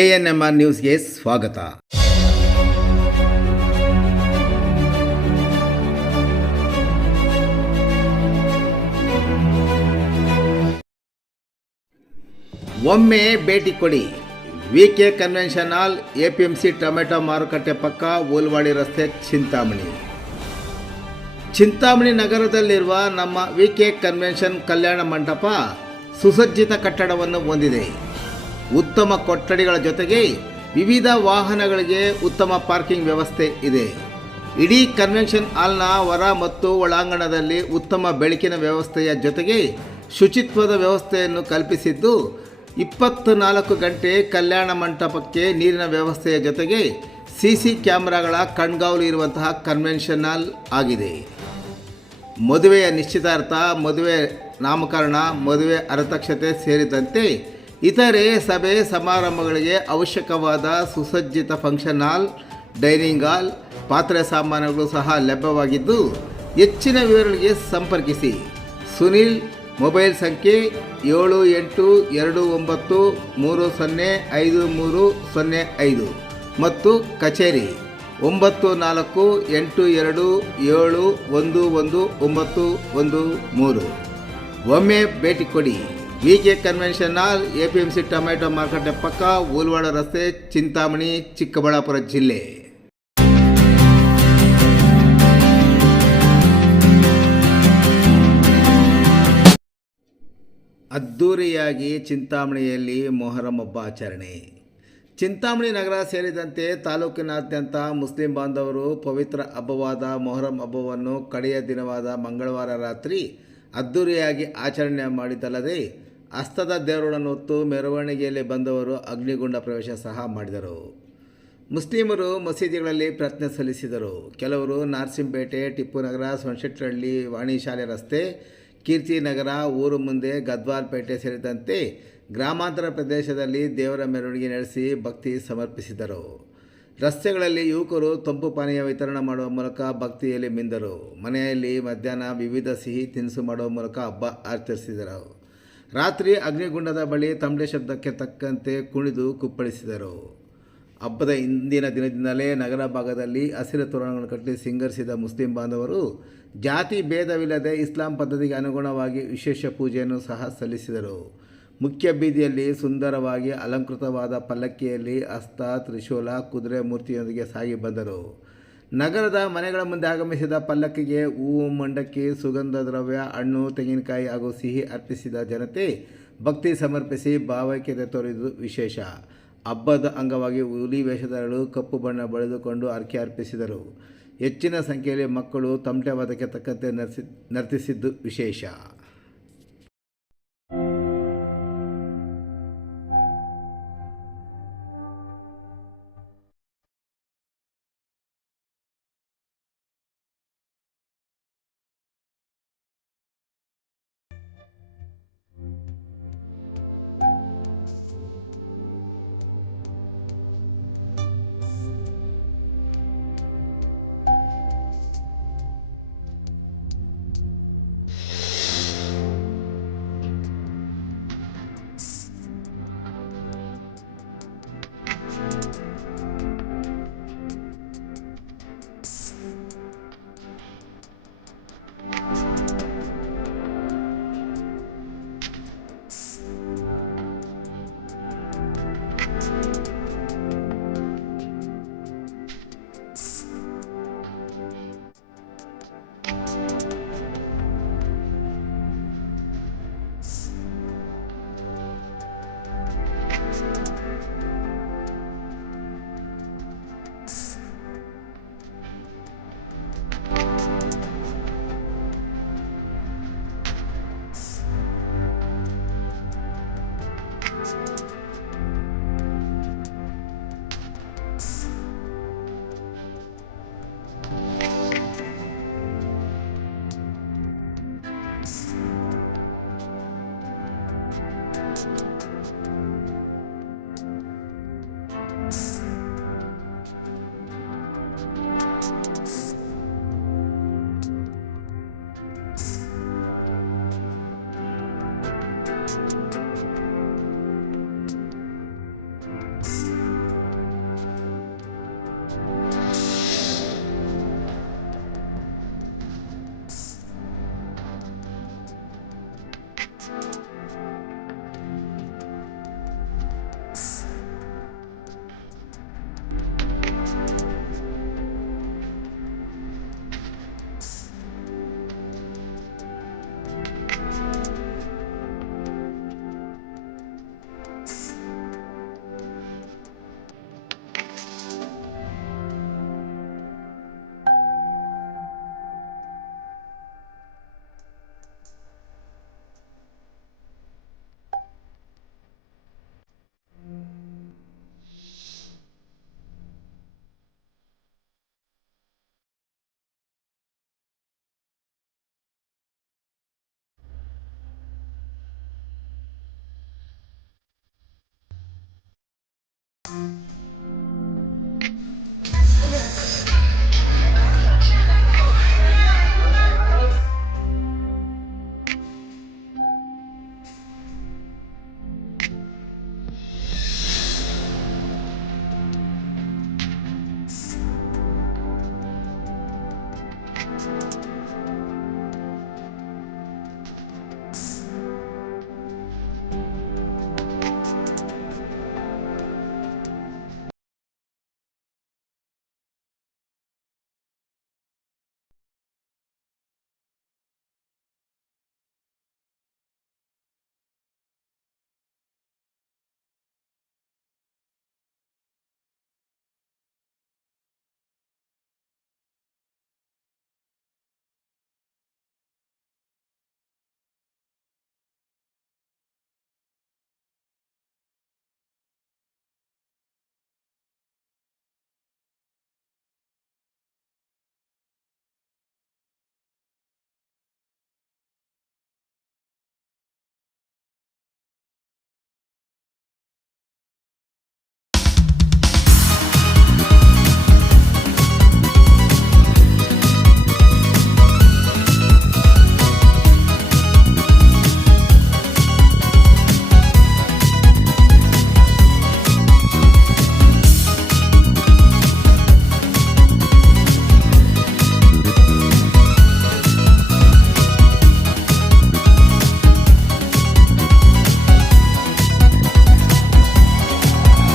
ANMR ನ್ಯೂಸ್ಗೆ ಸ್ವಾಗತ. ಒಮ್ಮೆ ಭೇಟಿ ಕೊಡಿ. ವಿಕೆ ಕನ್ವೆನ್ಷನ್ ಹಾಲ್, APMC ಟೊಮೆಟೊ ಮಾರುಕಟ್ಟೆ ಪಕ್ಕ, ಊಲ್ವಾಡಿ ರಸ್ತೆ, ಚಿಂತಾಮಣಿ ನಗರದಲ್ಲಿರುವ ನಮ್ಮ ವಿಕೆ ಕನ್ವೆನ್ಷನ್ ಕಲ್ಯಾಣ ಮಂಟಪ ಸುಸಜ್ಜಿತ ಕಟ್ಟಡವನ್ನು ಹೊಂದಿದೆ. ಉತ್ತಮ ಕೊಠಡಿಗಳ ಜೊತೆಗೆ ವಿವಿಧ ವಾಹನಗಳಿಗೆ ಉತ್ತಮ ಪಾರ್ಕಿಂಗ್ ವ್ಯವಸ್ಥೆ ಇದೆ. ಇಡೀ ಕನ್ವೆನ್ಷನ್ ಹಾಲ್ನ ಹೊರ ಮತ್ತು ಒಳಾಂಗಣದಲ್ಲಿ ಉತ್ತಮ ಬೆಳಕಿನ ವ್ಯವಸ್ಥೆಯ ಜೊತೆಗೆ ಶುಚಿತ್ವದ ವ್ಯವಸ್ಥೆಯನ್ನು ಕಲ್ಪಿಸಿದ್ದು, 24 ಗಂಟೆ ಕಲ್ಯಾಣ ಮಂಟಪಕ್ಕೆ ನೀರಿನ ವ್ಯವಸ್ಥೆಯ ಜೊತೆಗೆ CC ಕ್ಯಾಮೆರಾಗಳ ಕಣ್ಗಾವಲು ಇರುವಂತಹ ಕನ್ವೆನ್ಷನ್ ಹಾಲ್ ಆಗಿದೆ. ಮದುವೆಯ ನಿಶ್ಚಿತಾರ್ಥ, ಮದುವೆ ನಾಮಕರಣ, ಮದುವೆ ಅರತಕ್ಷತೆ ಸೇರಿದಂತೆ ಇತರೆ ಸಭೆ ಸಮಾರಂಭಗಳಿಗೆ ಅವಶ್ಯಕವಾದ ಸುಸಜ್ಜಿತ ಫಂಕ್ಷನ್ ಹಾಲ್, ಡೈನಿಂಗ್ ಹಾಲ್, ಪಾತ್ರೆ ಸಾಮಾನುಗಳು ಸಹ ಲಭ್ಯವಾಗಿದ್ದು, ಹೆಚ್ಚಿನ ವಿವರಗಳಿಗೆ ಸಂಪರ್ಕಿಸಿ. ಸುನಿಲ್, ಮೊಬೈಲ್ ಸಂಖ್ಯೆ 7829305305 ಮತ್ತು ಕಚೇರಿ 9482711913. ಒಮ್ಮೆ ಭೇಟಿ ಕೊಡಿ. ವಿಕೆ ಕನ್ವೆನ್ಷನ್ ಹಾಲ್, APMC ಟೊಮೆಟೊ ಮಾರುಕಟ್ಟೆ ಪಕ್ಕ, ಊಲ್ವಾಡ ರಸ್ತೆ, ಚಿಂತಾಮಣಿ, ಚಿಕ್ಕಬಳ್ಳಾಪುರ ಜಿಲ್ಲೆ. ಅದ್ದೂರಿಯಾಗಿ ಚಿಂತಾಮಣಿಯಲ್ಲಿ ಮೊಹರಂ ಹಬ್ಬ ಆಚರಣೆ. ಚಿಂತಾಮಣಿ ನಗರ ಸೇರಿದಂತೆ ತಾಲೂಕಿನಾದ್ಯಂತ ಮುಸ್ಲಿಂ ಬಾಂಧವರು ಪವಿತ್ರ ಹಬ್ಬವಾದ ಮೊಹರಂ ಹಬ್ಬವನ್ನು ಕಡೆಯ ದಿನವಾದ ಮಂಗಳವಾರ ರಾತ್ರಿ ಅದ್ದೂರಿಯಾಗಿ ಆಚರಣೆ ಮಾಡಿದ್ದಲ್ಲದೆ, ಹಸ್ತದ ದೇವರುಗಳನ್ನು ಹೊತ್ತು ಮೆರವಣಿಗೆಯಲ್ಲಿ ಬಂದವರು ಅಗ್ನಿಗುಂಡ ಪ್ರವೇಶ ಸಹ ಮಾಡಿದರು. ಮುಸ್ಲಿಮರು ಮಸೀದಿಗಳಲ್ಲಿ ಪ್ರಾರ್ಥನೆ ಸಲ್ಲಿಸಿದರು. ಕೆಲವರು ನಾರ್ಸಿಂಪೇಟೆ, ಟಿಪ್ಪುನಗರ, ಸೊಂಶೆಟ್ಟಹಳ್ಳಿ, ವಾಣಿ ಶಾಲೆ ರಸ್ತೆ, ಕೀರ್ತಿನಗರ, ಊರು ಮುಂದೆ, ಗದ್ವಾಲ್ಪೇಟೆ ಸೇರಿದಂತೆ ಗ್ರಾಮಾಂತರ ಪ್ರದೇಶದಲ್ಲಿ ದೇವರ ಮೆರವಣಿಗೆ ನಡೆಸಿ ಭಕ್ತಿ ಸಮರ್ಪಿಸಿದರು. ರಸ್ತೆಗಳಲ್ಲಿ ಯುವಕರು ತಂಪು ಪಾನೀಯ ವಿತರಣೆ ಮಾಡುವ ಮೂಲಕ ಭಕ್ತಿಯಲ್ಲಿ ಮಿಂದರು. ಮನೆಯಲ್ಲಿ ಮಧ್ಯಾಹ್ನ ವಿವಿಧ ಸಿಹಿ ತಿನಿಸು ಮಾಡುವ ಮೂಲಕ ಹಬ್ಬ ಆಚರಿಸಿದರು. ರಾತ್ರಿ ಅಗ್ನಿಗುಂಡದ ಬಳಿ ತಮಟೆ ಶಬ್ದಕ್ಕೆ ತಕ್ಕಂತೆ ಕುಣಿದು ಕುಪ್ಪಳಿಸಿದರು. ಹಬ್ಬದ ಹಿಂದಿನ ದಿನದಿಂದಲೇ ನಗರ ಭಾಗದಲ್ಲಿ ಹಸಿರು ತೋರಣಗಳನ್ನು ಕಟ್ಟಿ ಸಿಂಗರಿಸಿದ ಮುಸ್ಲಿಂ ಬಾಂಧವರು ಜಾತಿ ಭೇದವಿಲ್ಲದೆ ಇಸ್ಲಾಂ ಪದ್ಧತಿಗೆ ಅನುಗುಣವಾಗಿ ವಿಶೇಷ ಪೂಜೆಯನ್ನು ಸಹ ಸಲ್ಲಿಸಿದರು. ಮುಖ್ಯ ಬೀದಿಯಲ್ಲಿ ಸುಂದರವಾಗಿ ಅಲಂಕೃತವಾದ ಪಲ್ಲಕ್ಕಿಯಲ್ಲಿ ಹಸ್ತ, ತ್ರಿಶೂಲ, ಕುದುರೆ ಮೂರ್ತಿಯೊಂದಿಗೆ ಸಾಗಿ ಬಂದರು. ನಗರದ ಮನೆಗಳ ಮುಂದೆ ಆಗಮಿಸಿದ ಪಲ್ಲಕ್ಕಿಗೆ ಹೂವು, ಮಂಡಕ್ಕಿ, ಸುಗಂಧ ದ್ರವ್ಯ, ಹಣ್ಣು, ತೆಂಗಿನಕಾಯಿ ಹಾಗೂ ಸಿಹಿ ಅರ್ಪಿಸಿದ ಜನತೆ ಭಕ್ತಿ ಸಮರ್ಪಿಸಿ ಭಾವೈಕ್ಯತೆ ತೋರಿದ್ದು ವಿಶೇಷ. ಹಬ್ಬದ ಅಂಗವಾಗಿ ಹುಲಿ ವೇಷಧಾರಿಗಳು ಕಪ್ಪು ಬಣ್ಣ ಬಳಿದುಕೊಂಡು ಹರಕೆ ಅರ್ಪಿಸಿದರು. ಹೆಚ್ಚಿನ ಸಂಖ್ಯೆಯಲ್ಲಿ ಮಕ್ಕಳು ತಮಟೆ ವಾದಕ್ಕೆ ತಕ್ಕಂತೆ ನರ್ತಿಸಿದ್ದು ವಿಶೇಷ.